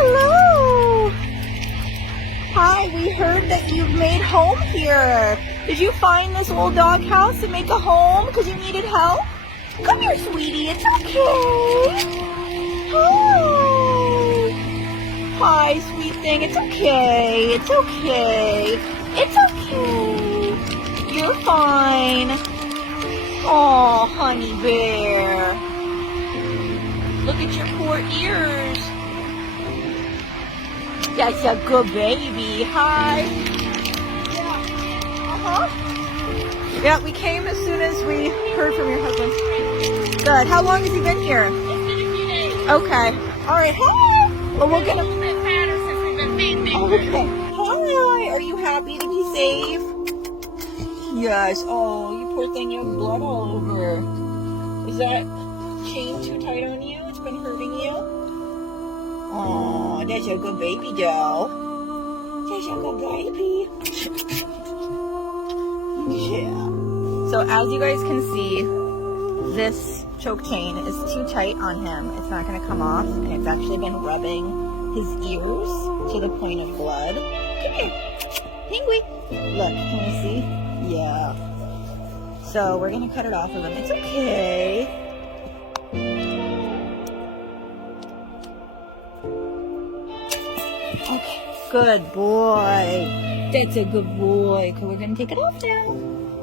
hello. Hi, we heard that you've made home here. Did you find this old doghouse and make a home because you needed help? Come here, sweetie. It's okay. Hi. Hi, sweet thing. It's okay. It's okay. It's okay. You're fine. Oh, honey bear. Look at your poor ears. That's a good baby. Hi. Yeah. Uh-huh. Yeah, we came as soon as we heard from your husband. Good. How long has he been here? It's been a few days. Okay. All right. Hi. Well, we're A gonna. little bit fatter since we've been feeding him. Okay. Hi. Are you happy to be safe? Yes. Oh, you poor thing. You have blood all over. Is that chain too tight on you? It's been hurting you? Oh, that's a good baby, doll. That's a good baby. Yeah. So as you guys can see, this choke chain is too tight on him. It's not going to come off, and it's actually been rubbing his ears to the point of blood. Come here. Penguin. Look, can you see? Yeah. So we're going to cut it off of him. It's okay. Okay. Good boy. That's a good boy. Okay, we're going to take it off now.